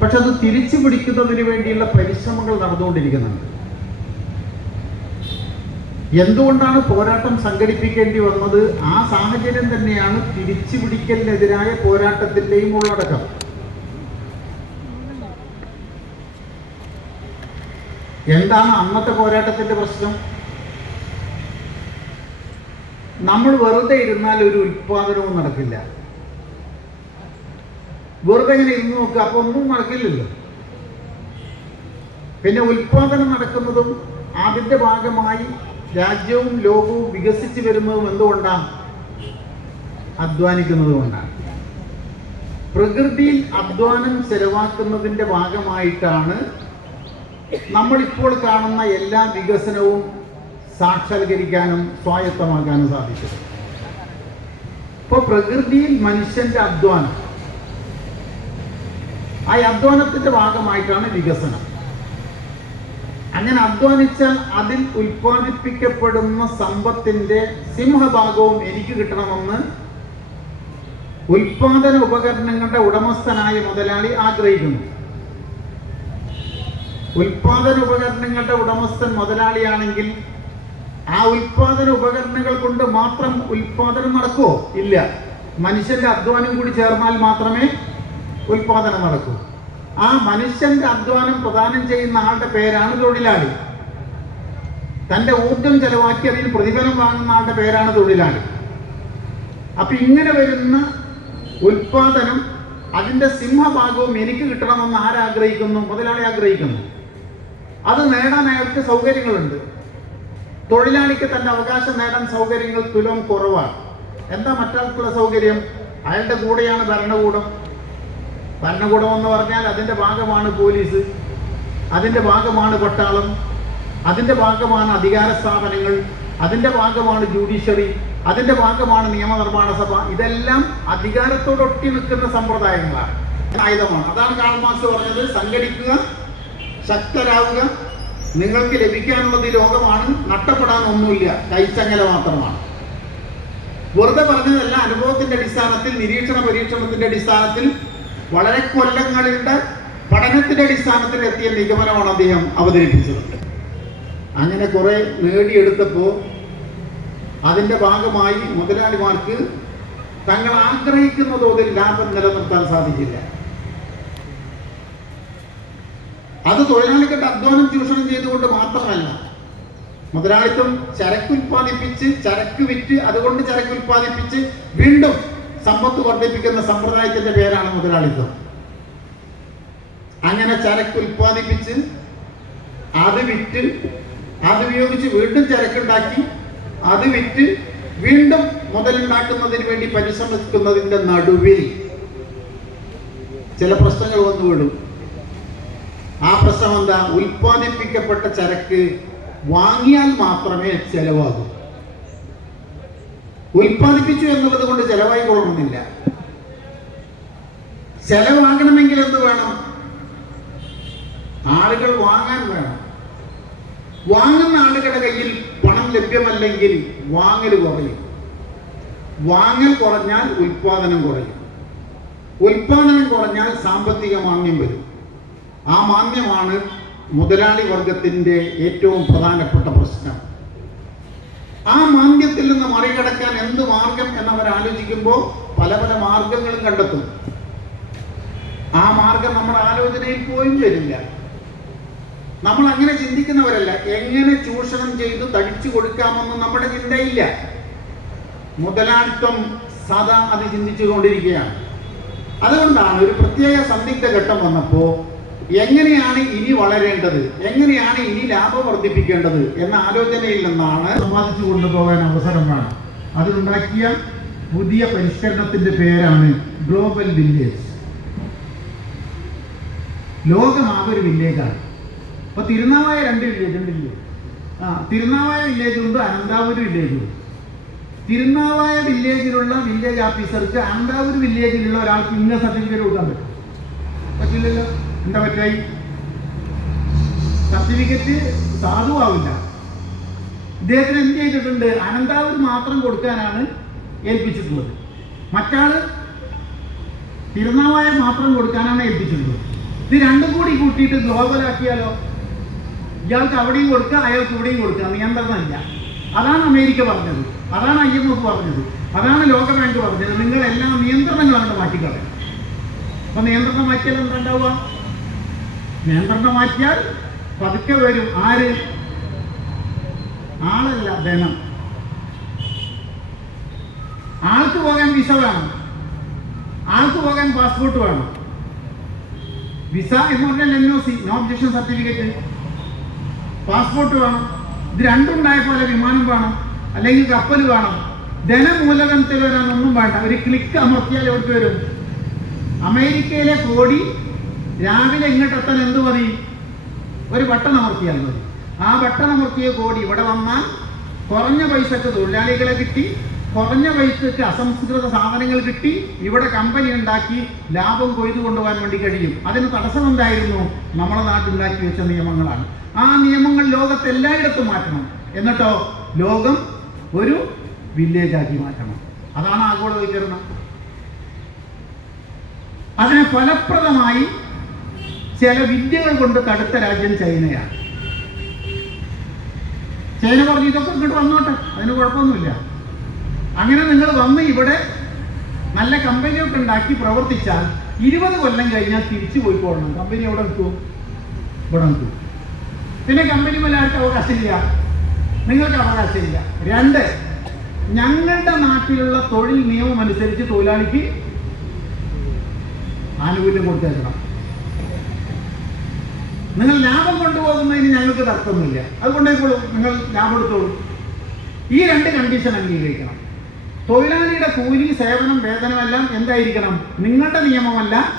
പക്ഷെ അത് തിരിച്ചു പിടിക്കുന്നതിന് വേണ്ടിയുള്ള പരിശ്രമങ്ങൾ നടന്നുകൊണ്ടിരിക്കുന്നുണ്ട്. എന്തുകൊണ്ടാണ് പോരാട്ടം സംഘടിപ്പിക്കേണ്ടി വന്നത്? ആ സാഹചര്യം തന്നെയാണ് തിരിച്ചു പിടിക്കലിനെതിരായ പോരാട്ടത്തിന്റെയും ഉള്ളടക്കം. എന്താണ് അന്നത്തെ പോരാട്ടത്തിന്റെ പ്രശ്നം? നമ്മൾ വെറുതെ ഇരുന്നാൽ ഒരു ഉൽപാദനവും നടക്കില്ല. വെറുതെ ഇങ്ങനെ ഇരുന്ന് നോക്കുക. അപ്പോൾ ഒന്നും നടക്കില്ലല്ലോ. പിന്നെ ഉൽപാദനം നടക്കുന്നതും അതിന്റെ ഭാഗമായി രാജ്യവും ലോകവും വികസിച്ചു വരുന്നതും എന്തുകൊണ്ടാണ്? അധ്വാനിക്കുന്നത് കൊണ്ടാണ്. പ്രകൃതിയിൽ അധ്വാനം ചെലവാക്കുന്നതിന്റെ ഭാഗമായിട്ടാണ് നമ്മളിപ്പോൾ കാണുന്ന എല്ലാ വികസനവും സാക്ഷാത്കരിക്കാനും സ്വായത്തമാക്കാനും സാധിച്ചത്. ഇപ്പോൾ പ്രകൃതിയിൽ മനുഷ്യന്റെ അധ്വാനം ആ അധ്വാനത്തിന്റെ ഭാഗമായിട്ടാണ് വികസനം. അങ്ങനെ അധ്വാനിച്ചാൽ അതിൽ ഉൽപ്പാദിപ്പിക്കപ്പെടുന്ന സമ്പത്തിന്റെ സിംഹഭാഗവും എനിക്ക് കിട്ടണമെന്ന് ഉൽപാദന ഉപകരണങ്ങളുടെ ഉടമസ്ഥനായ മുതലാളി ആഗ്രഹിക്കുന്നു. ഉൽപാദന ഉപകരണങ്ങളുടെ ഉടമസ്ഥൻ മുതലാളിയാണെങ്കിൽ ആ ഉൽപാദന ഉപകരണങ്ങൾ കൊണ്ട് മാത്രം ഉൽപാദനം നടക്കുമോ ഇല്ല. മനുഷ്യന്റെ അധ്വാനം കൂടി ചേർന്നാൽ മാത്രമേ ഉൽപാദനം നടക്കും. ആ മനുഷ്യന്റെ അധ്വാനം പ്രദാനം ചെയ്യുന്ന ആളുടെ പേരാണ് തൊഴിലാളി. തന്റെ ഊർജം ചെലവാക്കി അതിന് പ്രതിഫലം വാങ്ങുന്ന ആളുടെ പേരാണ് തൊഴിലാളി. അപ്പൊ ഇങ്ങനെ വരുന്ന ഉൽപാദനം അതിന്റെ സിംഹഭാഗവും എനിക്ക് കിട്ടണമെന്ന് ആരാഗ്രഹിക്കുന്നു? മുതലാളി ആഗ്രഹിക്കുന്നു. അത് നേടാൻ അയാൾക്ക് സൗകര്യങ്ങളുണ്ട്. തൊഴിലാളിക്ക് തന്റെ അവകാശം നേടാൻ സൗകര്യങ്ങൾ തുലം കുറവാണ്. എന്താ മറ്റാൾക്കുള്ള സൗകര്യം? അയാളുടെ കൂടെയാണ് ഭരണകൂടം. ഭരണകൂടം എന്ന് പറഞ്ഞാൽ അതിന്റെ ഭാഗമാണ് പോലീസ് അതിന്റെ ഭാഗമാണ് പട്ടാളം അതിന്റെ ഭാഗമാണ് അധികാര സ്ഥാപനങ്ങൾ അതിന്റെ ഭാഗമാണ് ജുഡീഷ്യറി അതിന്റെ ഭാഗമാണ് നിയമനിർമ്മാണ സഭ. ഇതെല്ലാം അധികാരത്തോടൊട്ടി നിൽക്കുന്ന സമ്പ്രദായങ്ങളാണ്. ആയുധമാണ്. അതാണ് കാൾമാസ് പറഞ്ഞത്. സംഘടിക്കുക ശക്തരാവുക. നിങ്ങൾക്ക് ലഭിക്കാനുള്ളത് ഈ ലോകമാണ്. നഷ്ടപ്പെടാൻ ഒന്നുമില്ല. കൈച്ചങ്ങല മാത്രമാണ്. വെറുതെ പറഞ്ഞതല്ല അനുഭവത്തിന്റെ അടിസ്ഥാനത്തിൽ നിരീക്ഷണ പരീക്ഷണത്തിന്റെ അടിസ്ഥാനത്തിൽ വളരെ കൊല്ലങ്ങളുടെ പഠനത്തിന്റെ അടിസ്ഥാനത്തിൽ എത്തിയ നിഗമനമാണ് അദ്ദേഹം അവതരിപ്പിച്ചത്. അങ്ങനെ കുറെ നേടിയെടുത്തപ്പോൾ അതിന്റെ ഭാഗമായി മുതലാളിമാർക്ക് തങ്ങൾ ആഗ്രഹിക്കുന്ന തോതിൽ ലാഭം നിലനിർത്താൻ സാധിക്കില്ല. അത് തൊഴിലാളികളുടെ അധ്വാനം ചൂഷണം ചെയ്തുകൊണ്ട് മാത്രമല്ല മുതലാളിത്തം ചരക്ക് ഉൽപ്പാദിപ്പിച്ച് ചരക്ക് വിറ്റ് അതുകൊണ്ട് ചരക്ക് ഉൽപ്പാദിപ്പിച്ച് വീണ്ടും സമ്പത്ത് വർദ്ധിപ്പിക്കുന്ന സമ്പ്രദായത്തിന്റെ പേരാണ് മുതലാളിത്തം. അങ്ങനെ ചരക്ക് ഉൽപ്പാദിപ്പിച്ച് അത് വിറ്റ് അത് ഉപയോഗിച്ച് വീണ്ടും ചരക്കുണ്ടാക്കി അത് വിറ്റ് വീണ്ടും മുതലുണ്ടാക്കുന്നതിന് വേണ്ടി പരിശ്രമിക്കുന്നതിന്റെ നടുവിൽ ചില പ്രശ്നങ്ങൾ വന്നു വിടും ആ പ്രശ്നം എന്താ ഉൽപ്പാദിപ്പിക്കപ്പെട്ട ചരക്ക് വാങ്ങിയാൽ മാത്രമേ ചെലവാകൂ. ഉൽപ്പാദിപ്പിച്ചു എന്നുള്ളത് കൊണ്ട് ചെലവായി കൊള്ളണമെന്നില്ല ചെലവാകണമെങ്കിൽ എന്ത് വേണം? ആളുകൾ വാങ്ങാൻ വേണം. വാങ്ങുന്ന ആളുകളുടെ കയ്യിൽ പണം ലഭ്യമല്ലെങ്കിൽ വാങ്ങൽ കുറയും. വാങ്ങൽ കുറഞ്ഞാൽ ഉൽപാദനം കുറയും. ഉൽപാദനം കുറഞ്ഞാൽ സാമ്പത്തിക മാന്യം വരും. ആ മാന്യമാണ് മുതലാളി വർഗത്തിന്റെ ഏറ്റവും പ്രധാനപ്പെട്ട പ്രശ്നം. ആ മാന്ദ്യത്തിൽ നിന്ന് മറികടക്കാൻ എന്ത് മാർഗം എന്നവർ ആലോചിക്കുമ്പോൾ പല പല മാർഗങ്ങളും കണ്ടെത്തും. ആ മാർഗം നമ്മുടെ ആലോചനയിൽ പോയി വരില്ല. നമ്മൾ അങ്ങനെ ചിന്തിക്കുന്നവരല്ല. എങ്ങനെ ചൂഷണം ചെയ്ത് തടിച്ചു കൊടുക്കാമെന്ന് നമ്മുടെ ചിന്തയില്ല. മുതലാളിത്തം സദാ അത് ചിന്തിച്ചുകൊണ്ടിരിക്കുകയാണ്. അതുകൊണ്ടാണ് ഒരു പ്രത്യേക സന്ദിഗ്ധ ഘട്ടം വന്നപ്പോൾ എങ്ങനെയാണ് ഇനി വളരേണ്ടത്? എങ്ങനെയാണ് ഇനി ലാഭം വർദ്ധിപ്പിക്കേണ്ടത്? എന്ന ആലോചനയിൽ നിന്നാണ് സമ്പാദിച്ചു കൊണ്ടുപോകാൻ അവസരം വേണം അതുണ്ടാക്കിയ പുതിയ പരിഷ്കരണത്തിന്റെ പേരാണ് ഗ്ലോബൽ വില്ലേജ് ലോകമാകെ ഒരു വില്ലേജാണ് അപ്പൊ തിരുനാവായ രണ്ട് വില്ലേജ് ഉണ്ടല്ലോ. ആ തിരുനാവായ വില്ലേജ് ഉണ്ട് അനന്താപുരം വില്ലേജ് ഉണ്ട്. തിരുനാവായ വില്ലേജിലുള്ള വില്ലേജ് ഓഫീസർക്ക് അനന്താപുരം വില്ലേജിലുള്ള ഒരാൾക്ക് ഇന്ന സർട്ടിഫിക്കറ്റ് കൊടുക്കാൻ പറ്റും? പറ്റില്ലല്ലോ. എന്താ പറ്റായി സർട്ടിഫിക്കറ്റ് സാധുവാവില്ല. ഇദ്ദേഹത്തിന് എന്ത് ചെയ്തിട്ടുണ്ട്? അനന്താവൂർ മാത്രം കൊടുക്കാനാണ് ഏൽപ്പിച്ചിട്ടുള്ളത്. മറ്റാൾ തിരുനാവായ മാത്രം കൊടുക്കാനാണ് ഏൽപ്പിച്ചിട്ടുള്ളത്. ഇത് രണ്ടും കൂടി കൂട്ടിയിട്ട് ഗ്ലോബലാക്കിയാലോ? ഇയാൾക്ക് അവിടെയും കൊടുക്കുക അയാൾക്ക് ഇവിടെയും കൊടുക്കുക നിയന്ത്രണമില്ല. അതാണ് അമേരിക്ക പറഞ്ഞത്. അതാണ് ഐ എം എഫ് പറഞ്ഞത്. അതാണ് ലോകബാങ്ക് പറഞ്ഞത്. നിങ്ങൾ നിയന്ത്രണങ്ങളാണ് നിയന്ത്രണങ്ങളും അവിടെ മാറ്റിക്കളയും അപ്പൊ നിയന്ത്രണം മാറ്റിയാൽ എന്താ ഉണ്ടാവുക? നിയന്ത്രണം മാറ്റിയാൽ പതുക്കെ വരും. ആര്? ആളല്ല ധനം. ആൾക്ക് പോകാൻ വിസ വേണം. ആൾക്ക് പോകാൻ പാസ്പോർട്ട് വേണം. വിസ എന്ന് പറഞ്ഞാൽ N O C no objection certificate passport വേണം. ഇത് രണ്ടുണ്ടായ പോലെ വിമാനം വേണം. അല്ലെങ്കിൽ കപ്പൽ വേണം. ധനമൂലധനത്തിൽ വരാൻ ഒന്നും വേണ്ട. ഒരു ക്ലിക്ക് അമർത്തിയാൽ എവിടേക്ക് വരും. അമേരിക്കയിലെ കോടി രാവിലെ ഇങ്ങോട്ടെത്താൻ എന്ത് മതി ഒരു ബട്ടൺ അമർത്തിയാൽ മതി. ആ ബട്ടൺ അമർത്തിയ കോടി ഇവിടെ വന്നാൽ കുറഞ്ഞ പൈസക്ക് തൊഴിലാളികളെ കിട്ടി കുറഞ്ഞ പൈസക്ക് അസംസ്കൃത സാധനങ്ങൾ കിട്ടി ഇവിടെ കമ്പനി ഉണ്ടാക്കി ലാഭം കൊയ്തു കൊണ്ടുപോകാൻ വേണ്ടി കഴിയും. അതിന് തടസ്സം എന്തായിരുന്നു? നമ്മുടെ നാട്ടിലുണ്ടാക്കി വെച്ച നിയമങ്ങളാണ്. ആ നിയമങ്ങൾ ലോകത്ത് എല്ലായിടത്തും മാറ്റണം. എന്നിട്ടോ? ലോകം ഒരു വില്ലേജ് ആക്കി മാറ്റണം. അതാണ് ആഗോളവൽക്കരണം. അതിനെ ഫലപ്രദമായി ചില വിദ്യകൾ കൊണ്ട് തടുത്ത രാജ്യം ചൈനയാണ്. ചൈന പറഞ്ഞു ഇതൊക്കെ ഇങ്ങോട്ട് വന്നോട്ടെ അതിന് കുഴപ്പമൊന്നുമില്ല. അങ്ങനെ നിങ്ങൾ വന്ന് ഇവിടെ നല്ല കമ്പനിയൊക്കെ ഉണ്ടാക്കി പ്രവർത്തിച്ചാൽ ഇരുപത് കൊല്ലം കഴിഞ്ഞാൽ തിരിച്ചു പോയി പോകണം. കമ്പനി എവിടെ നിൽക്കും? ഇവിടെ നിൽക്കും. പിന്നെ കമ്പനി മേലാർക്ക് അവകാശമില്ല? നിങ്ങൾക്ക് അവകാശമില്ല. രണ്ട് ഞങ്ങളുടെ നാട്ടിലുള്ള തൊഴിൽ നിയമം അനുസരിച്ച് തൊഴിലാളിക്ക് ആനുകൂല്യം കൊടുത്തേക്കണം. നിങ്ങൾ ലാഭം കൊണ്ടുപോകുന്നതിന് ഞങ്ങൾക്ക് തർക്കമൊന്നുമില്ല. അത് കൊണ്ടേക്കോളൂ നിങ്ങൾ ലാഭം എടുത്തോളൂ. ഈ രണ്ട് കണ്ടീഷൻ അംഗീകരിക്കണം. തൊഴിലാളിയുടെ കൂലി സേവനം വേതനമെല്ലാം എന്തായിരിക്കണം? നിങ്ങളുടെ നിയമമല്ല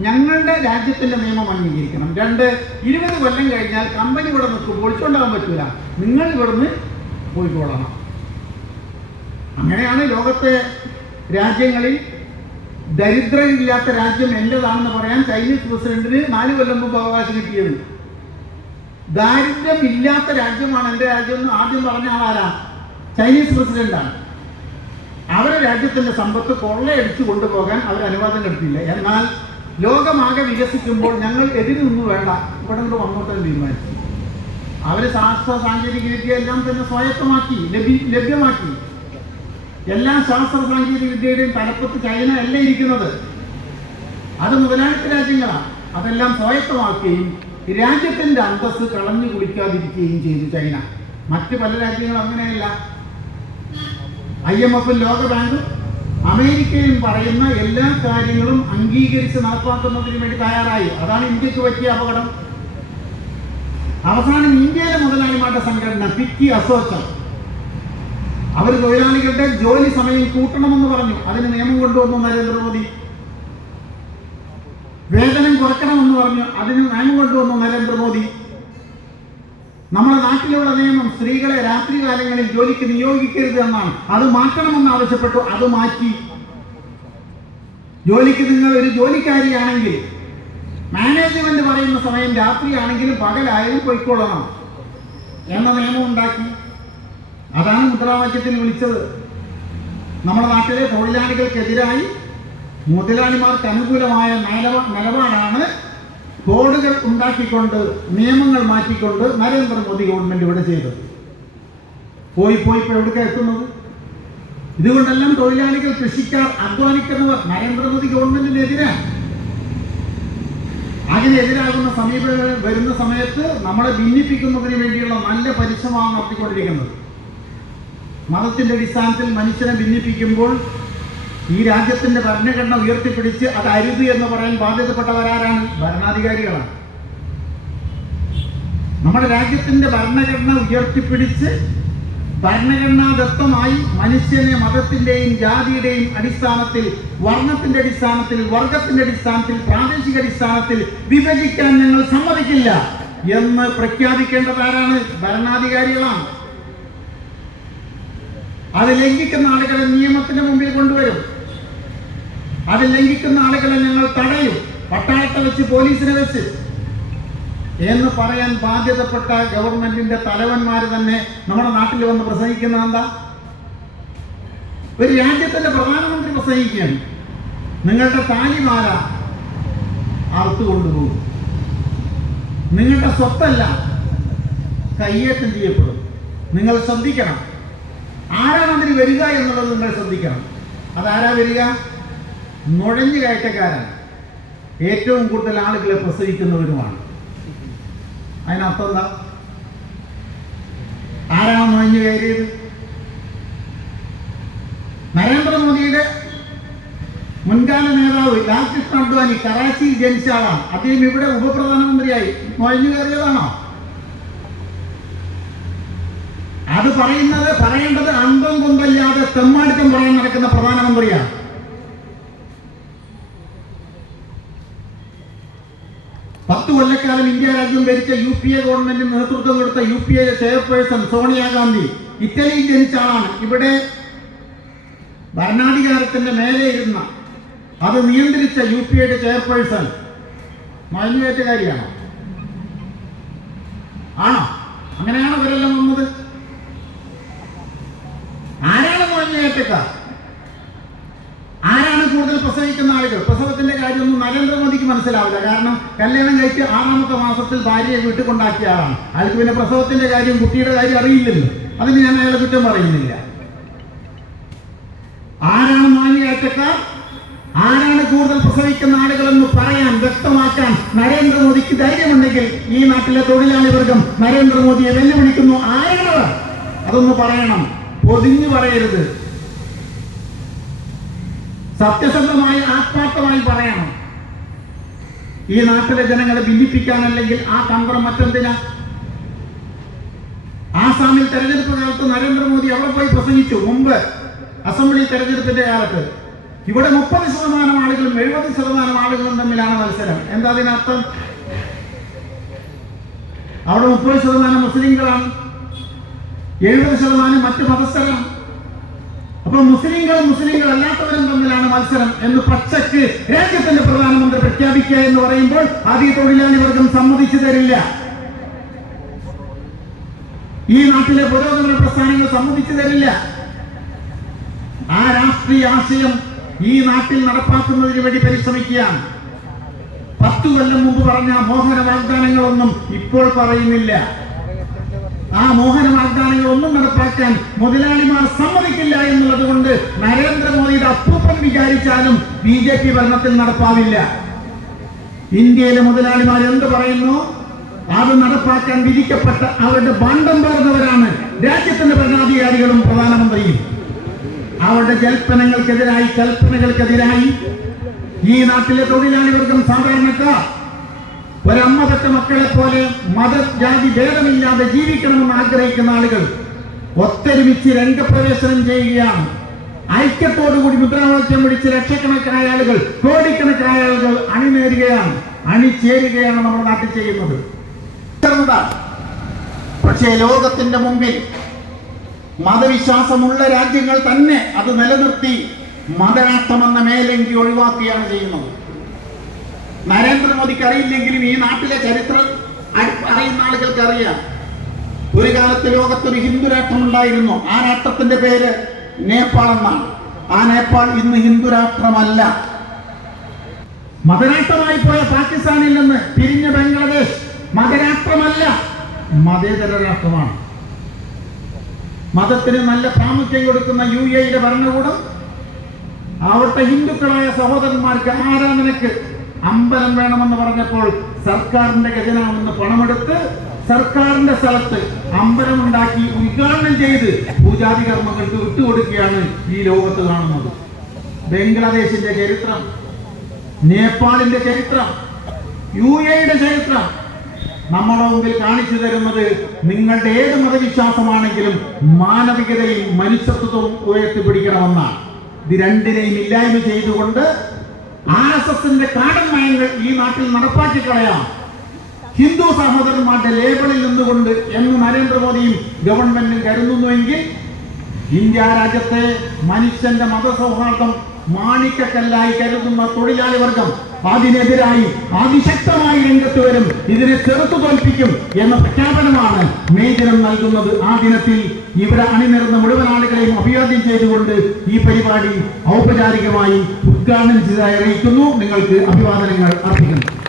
ഞങ്ങളുടെ രാജ്യത്തിന്റെ നിയമം അംഗീകരിക്കണം. രണ്ട് ഇരുപത് കൊല്ലം കഴിഞ്ഞാൽ കമ്പനി ഇവിടെ നിൽക്കും. പൊളിച്ചുകൊണ്ടാകാൻ പറ്റൂല. നിങ്ങൾ ഇവിടുന്ന് പോയിക്കോളണം. അങ്ങനെയാണ് ലോകത്തെ രാജ്യങ്ങളിൽ ദരിദ്രരില്ലാത്ത രാജ്യം എന്റെതാണെന്ന് പറയാൻ ചൈനീസ് പ്രസിഡന്റിന് നാല് കൊല്ലം മുമ്പ് അവകാശം കിട്ടിയത്. ദാരിദ്ര്യമില്ലാത്ത രാജ്യമാണ് എന്റെ രാജ്യം എന്ന് ആദ്യം പറഞ്ഞ ആളാരാ ചൈനീസ് പ്രസിഡന്റാണ്. അവരെ രാജ്യത്തിന്റെ സമ്പത്ത് കൊള്ളയടിച്ചു കൊണ്ടുപോകാൻ അവർ അനുവാദം കിട്ടിയില്ല എന്നാൽ ലോകമാകെ വികസിക്കുമ്പോൾ ഞങ്ങൾ എതിരൊന്നും വേണ്ട. ഇവിടെ നിന്ന് വന്നോട്ടെ തീരുമാനിച്ചു. അവർ ശാസ്ത്ര സാങ്കേതിക വിദ്യ എല്ലാം തന്നെ സ്വായത്തമാക്കി ലഭ്യമാക്കി. എല്ലാ ശാസ്ത്ര സാങ്കേതിക വിദ്യയുടെയും തലപ്പത്ത് ചൈന അല്ല ഇരിക്കുന്നത്. അത് മുതലാളിത്ത രാജ്യങ്ങളാണ്. അതെല്ലാം സ്വായത്തമാക്കുകയും രാജ്യത്തിന്റെ അന്തസ് കളഞ്ഞു കുളിക്കാതിരിക്കുകയും ചെയ്തു ചൈന. മറ്റ് പല രാജ്യങ്ങളും അങ്ങനെയല്ല. ഐ എം എഫും ലോകബാങ്കും അമേരിക്കയും പറയുന്ന എല്ലാ കാര്യങ്ങളും അംഗീകരിച്ച് നടപ്പാക്കുന്നതിന് വേണ്ടി തയ്യാറായി. അതാണ് ഇന്ത്യയ്ക്ക് പറ്റിയ അപകടം. അവസാനം ഇന്ത്യയിലെ മുതലാളിമാരുടെ സംഘടന ഫിക്കി അസോച്ചം. അവർ തൊഴിലാളികളുടെ ജോലി സമയം കൂട്ടണമെന്ന് പറഞ്ഞു. അതിന് നിയമം കൊണ്ടുവന്നു നരേന്ദ്രമോദി. വേതനം കുറയ്ക്കണമെന്ന് പറഞ്ഞു. അതിന് നിയമം കൊണ്ടുവന്നു നരേന്ദ്രമോദി. നമ്മുടെ നാട്ടിലുള്ള നിയമം സ്ത്രീകളെ രാത്രികാലങ്ങളിൽ ജോലിക്ക് നിയോഗിക്കരുത് എന്നാണ്. അത് മാറ്റണമെന്ന് ആവശ്യപ്പെട്ടു. അത് മാറ്റി. ജോലിക്ക് നിങ്ങൾ ഒരു ജോലിക്കാരിയാണെങ്കിൽ മാനേജ്മെന്റ് പറയുന്ന സമയം രാത്രിയാണെങ്കിലും പകലായാലും പൊയ്ക്കൊള്ളണം. എന്ന നിയമം ഉണ്ടാക്കി. അതാണ് മുദ്രാവാക്യത്തിൽ വിളിച്ചത്. നമ്മുടെ നാട്ടിലെ തൊഴിലാളികൾക്കെതിരായി മുതലാളിമാർക്ക് അനുകൂലമായ നിലപാ- നിലപാടാണ് ബോർഡുകൾ ഉണ്ടാക്കിക്കൊണ്ട് നിയമങ്ങൾ മാറ്റിക്കൊണ്ട് നരേന്ദ്രമോദി ഗവൺമെന്റ് ഇവിടെ ചെയ്തത്. പോയി പോയി ഇപ്പോൾ എവിടേക്ക് എത്തുന്നത്? ഇതുകൊണ്ടെല്ലാം തൊഴിലാളികൾ കൃഷിക്കാർ അധ്വാനിക്കുന്നവർ നരേന്ദ്രമോദി ഗവൺമെന്റിനെതിരെ. അതിനെതിരാകുന്ന സമീപനം വരുന്ന സമയത്ത് നമ്മളെ ഭിന്നിപ്പിക്കുന്നതിന് വേണ്ടിയുള്ള നല്ല പരിശ്രമമാണ് നടത്തിക്കൊണ്ടിരിക്കുന്നത്. മതത്തിന്റെ അടിസ്ഥാനത്തിൽ മനുഷ്യനെ ഭിന്നിപ്പിക്കുമ്പോൾ ഈ രാജ്യത്തിന്റെ ഭരണഘടന ഉയർത്തിപ്പിടിച്ച് അത് അരുത് എന്ന് പറയാൻ ബാധ്യതപ്പെട്ടവരാരാണ് ഭരണാധികാരികളാണ്. നമ്മുടെ രാജ്യത്തിന്റെ ഭരണഘടന ഉയർത്തിപ്പിടിച്ച് ഭരണഘടനാദത്തമായി മനുഷ്യനെ മതത്തിന്റെയും ജാതിയുടെയും അടിസ്ഥാനത്തിൽ വർണത്തിന്റെ അടിസ്ഥാനത്തിൽ വർഗത്തിന്റെ അടിസ്ഥാനത്തിൽ പ്രാദേശിക അടിസ്ഥാനത്തിൽ വിഭജിക്കാൻ ഞങ്ങൾ സമ്മതിക്കില്ല എന്ന് പ്രഖ്യാപിക്കേണ്ടത് ആരാണ് ഭരണാധികാരികളാണ്. അത് ലംഘിക്കുന്ന ആളുകളെ നിയമത്തിന്റെ മുമ്പിൽ കൊണ്ടുവരും. അത് ലംഘിക്കുന്ന ആളുകളെ ഞങ്ങൾ തടയും. പട്ടാളത്തെ വെച്ച് പോലീസിനെ വെച്ച്. എന്ന് പറയാൻ ബാധ്യതപ്പെട്ട ഗവൺമെന്റിന്റെ തലവന്മാർ തന്നെ നമ്മുടെ നാട്ടിൽ വന്ന് പ്രസംഗിക്കുന്ന എന്താ? ഒരു രാജ്യത്തിന്റെ പ്രധാനമന്ത്രി പ്രസംഗിക്കുകയാണ്. നിങ്ങളുടെ താലിമാല അറുത്തു കൊണ്ടുപോകും. നിങ്ങളുടെ സ്വത്തല്ല കയ്യേറ്റം ചെയ്യപ്പെടും. നിങ്ങൾ ശ്രദ്ധിക്കണം. ആരാണ് മന്ത്രി വരിക എന്നുള്ളത് നിങ്ങൾ ശ്രദ്ധിക്കണം. അതാരാ വരിക? നുഴഞ്ഞു കയറ്റക്കാരാണ്. ഏറ്റവും കൂടുതൽ ആളുകളെ പ്രസവിക്കുന്നവരുമാണ്. അതിനർത്ഥം എന്താ? ആരാ നുഴഞ്ഞു കയറിയത്? നരേന്ദ്രമോദിയുടെ മുൻകാല നേതാവ് ലാൽകൃഷ്ണ അഡ്വാനി കറാച്ചിയിൽ ജനിച്ച ആളാണ്. അദ്ദേഹം ഇവിടെ ഉപപ്രധാനമന്ത്രിയായി. നുഴഞ്ഞു കയറിയതാണോ അത് പറയുന്നത് പറയേണ്ടത് അന്തം കൊന്തല്ലാതെ തെമ്മാടിത്തം പറയാൻ നടക്കുന്ന പ്രധാനമന്ത്രിയാണ്. പത്ത് കൊല്ലക്കാലം ഇന്ത്യ രാജ്യം ഭരിച്ച യു പി എ ഗവൺമെന്റിന് നേതൃത്വം കൊടുത്ത U P A chairperson Sonia Gandhi ഇറ്റലിയിൽ ജനിച്ച ആളാണ്. ഇവിടെ ഭരണാധികാരത്തിന്റെ മേലെ ഇരുന്ന അത് നിയന്ത്രിച്ച യു പി എയുടെ ചെയർപേഴ്സൺ മനുവേറ്റുകാരിയാണോ. ആണോ? അങ്ങനെയാണോ ഇവരെല്ലാം വന്നത് ആരാണ് മനുവേറ്റക്കാർ ആരാണ് കൂടുതൽ പ്രസവിക്കുന്ന ആളുകൾ? പ്രസവത്തിന്റെ കാര്യമൊന്നും നരേന്ദ്രമോദിക്ക് മനസ്സിലാവില്ല. കാരണം കല്യാണം കഴിച്ച് ആറാമത്തെ മാസത്തിൽ ഭാര്യയെ വീട്ടിൽ കൊണ്ടാക്കിയ ആളാണ്. അയാൾക്ക് പിന്നെ പ്രസവത്തിന്റെ കാര്യം കുട്ടിയുടെ കാര്യം അറിയില്ലല്ലോ. അതിന് ഞാൻ അയാളെ കുറ്റം പറയുന്നില്ല. ആരാണ് മാനിയാറ്റക്കാർ ആരാണ് കൂടുതൽ പ്രസവിക്കുന്ന ആളുകളെന്ന് പറയാൻ വ്യക്തമാക്കാൻ നരേന്ദ്രമോദിക്ക് ധൈര്യമുണ്ടെങ്കിൽ ഈ നാട്ടിലെ തൊഴിലാളി വർഗം നരേന്ദ്രമോദിയെ വെല്ലുവിളിക്കുന്നു. ആരാണ്? അതൊന്ന് പറയണം. പൊതിഞ്ഞു പറയരുത്. സത്യസന്ധമായി ആത്മാർത്ഥമായി പറയണം. ഈ നാട്ടിലെ ജനങ്ങളെ ഭിന്നിപ്പിക്കാനല്ലെങ്കിൽ ആ തന്ത്രം മറ്റെന്തിനാ? ആസാമിൽ തെരഞ്ഞെടുപ്പ് കാലത്ത് നരേന്ദ്രമോദി അവിടെ പോയി പ്രസംഗിച്ചു. മുമ്പ് അസംബ്ലി തെരഞ്ഞെടുപ്പിന്റെ കാലത്ത്. ഇവിടെ മുപ്പത് ശതമാനം ആളുകളും എഴുപത് ശതമാനം ആളുകളും തമ്മിലാണ് മത്സരം. എന്താ അതിനർത്ഥം? അവിടെ മുപ്പത് ശതമാനം മുസ്ലിങ്ങളാണ്. എഴുപത് ശതമാനം മറ്റ് മതസ്ഥരാണ്. അപ്പൊ മുസ്ലിങ്ങളും മുസ്ലിങ്ങൾ അല്ലാത്തവരും തമ്മിലാണ് മത്സരം എന്ന് പച്ചക്ക് രാജ്യത്തിന്റെ പ്രധാനമന്ത്രി പ്രഖ്യാപിക്കുക എന്ന് പറയുമ്പോൾ ആദ്യ തൊഴിലാളി വർഗം സമ്മതിച്ചു തരില്ല. ഈ നാട്ടിലെ പുരോഗമന പ്രസ്ഥാനങ്ങൾ സമ്മതിച്ചു തരില്ല. ആ രാഷ്ട്രീയ ആശയം ഈ നാട്ടിൽ നടപ്പാക്കുന്നതിന് വേണ്ടി പരിശ്രമിക്കുകയാണ്. പത്തു കൊല്ലം മുമ്പ് പറഞ്ഞ മോഹന വാഗ്ദാനങ്ങളൊന്നും ഇപ്പോൾ പറയുന്നില്ല. ആ മോഹന വാഗ്ദാനങ്ങളൊന്നും നടപ്പാക്കാൻ മുതലാളിമാർ സമ്മതിക്കില്ല എന്നുള്ളത് കൊണ്ട് നരേന്ദ്രമോദിയുടെ അപ്പൂപ്പൻ വിചാരിച്ചാലും ബി ജെ പി ഭരണത്തിൽ നടപ്പാവില്ല. ഇന്ത്യയിലെ മുതലാളിമാർ എന്ത് പറയുന്നു? അത് നടപ്പാക്കാൻ വിധിക്കപ്പെട്ട അവരുടെ ബണ്ടം പേർന്നവരാണ് രാജ്യത്തിന്റെ ഭരണാധികാരികളും പ്രധാനമന്ത്രിയും. അവരുടെ ജൽപ്പനങ്ങൾക്കെതിരായി കൽപ്പനകൾക്കെതിരായി ഈ നാട്ടിലെ തൊഴിലാളി വർഗം സാധാരണക്കാർ ഒരമ്മ പെറ്റ മക്കളെ പോലെ മത ജാതി ഭേദമില്ലാതെ ജീവിക്കണമെന്ന് ആഗ്രഹിക്കുന്ന ആളുകൾ ഒത്തൊരുമിച്ച് രംഗപ്രവേശനം ചെയ്യുകയാണ്. ഐക്യത്തോടുകൂടി മുദ്രാവാക്യം പിടിച്ച് ലക്ഷക്കണക്കായ ആളുകൾ കോടിക്കണക്കായ ആളുകൾ അണിനേരുകയാണ്. അണിചേരുകയാണ് നമ്മുടെ നാട്ടിൽ ചെയ്യുന്നത്. പക്ഷേ ലോകത്തിന്റെ മുമ്പിൽ മതവിശ്വാസമുള്ള രാജ്യങ്ങൾ തന്നെ അത് നിലനിർത്തി മതരാഷ്ട്രമെന്ന മേലെങ്കി ഒഴിവാക്കുകയാണ് ചെയ്യുന്നത്. നരേന്ദ്രമോദിക്ക് അറിയില്ലെങ്കിലും ഈ നാട്ടിലെ ചരിത്രം അറി- അറിയുന്ന ആളുകൾക്ക് അറിയാം. ഒരു കാലത്ത് ലോകത്തൊരു ഹിന്ദു രാഷ്ട്രം ഉണ്ടായിരുന്നു ആ രാഷ്ട്രത്തിന്റെ പേര് നേപ്പാൾ എന്നാണ് ആ നേപ്പാൾ ഇന്ന് ഹിന്ദു രാഷ്ട്രമല്ല. മതരാഷ്ട്രമായി പോയ പാകിസ്ഥാനിൽ നിന്ന് പിരിഞ്ഞ ബംഗ്ലാദേശ് മതരാഷ്ട്രമല്ല മതേതര രാഷ്ട്രമാണ്. മതത്തിന് നല്ല പ്രാമുഖ്യം കൊടുക്കുന്ന യു എയുടെ ഭരണകൂടം അവിടുത്തെ ഹിന്ദുക്കളായ സഹോദരന്മാർക്ക് ആരാധനക്ക് അമ്പലം വേണമെന്ന് പറഞ്ഞപ്പോൾ സർക്കാരിന്റെ ഖജനാവെന്ന് പണമെടുത്ത് സർക്കാരിന്റെ സ്ഥലത്ത് അമ്പലം ഉണ്ടാക്കി ഉദ്ഘാടനം ചെയ്ത് പൂജാതി കർമ്മങ്ങൾക്ക് വിട്ടുകൊടുക്കുകയാണ് ഈ ലോകത്ത് കാണുന്നത്. ബംഗ്ലാദേശിന്റെ ചരിത്രം നേപ്പാളിന്റെ ചരിത്രം യു എയുടെ ചരിത്രം. നമ്മുടെ മുമ്പിൽ കാണിച്ചു തരുന്നത് നിങ്ങളുടെ ഏത് മതവിശ്വാസമാണെങ്കിലും മാനവികതയും മനുഷ്യത്വവും ഉയർത്തിപ്പിടിക്കണമെന്നാണ്. ഇത് രണ്ടിനെയും ഇല്ലായ്മ ചെയ്തുകൊണ്ട് ആർ എസ് എസിന്റെ കാടൻ നയങ്ങൾ ഈ നാട്ടിൽ നടപ്പാക്കി കളയാം ഹിന്ദു സഹോദരന്മാരുടെ ലേബലിൽ നിന്നുകൊണ്ട് എന്ന് നരേന്ദ്രമോദിയും ഗവൺമെന്റും കരുതുന്നുവെങ്കിൽ ഇന്ത്യ രാജ്യത്തെ മനുഷ്യന്റെ മതസൗഹാർദ്ദം മാണിക്കക്കല്ലായി കരുതുന്ന തൊഴിലാളി വർഗം അതിനെതിരായി അതിശക്തമായി രംഗത്ത് വരും. ഇതിനെ ചെറുത്തു തോൽപ്പിക്കും എന്ന പ്രഖ്യാപനമാണ് ദിനം നൽകുന്നത്. ആ ദിനത്തിൽ ഇവിടെ അണിനിരുന്ന മുഴുവൻ ആളുകളെയും അഭിവാദ്യം ചെയ്തുകൊണ്ട് ഈ പരിപാടി ഔപചാരികമായി ഉദ്ഘാടനം ചെയ്തായി അറിയിക്കുന്നു. നിങ്ങൾക്ക് അഭിവാദനങ്ങൾ അർപ്പിക്കുന്നു.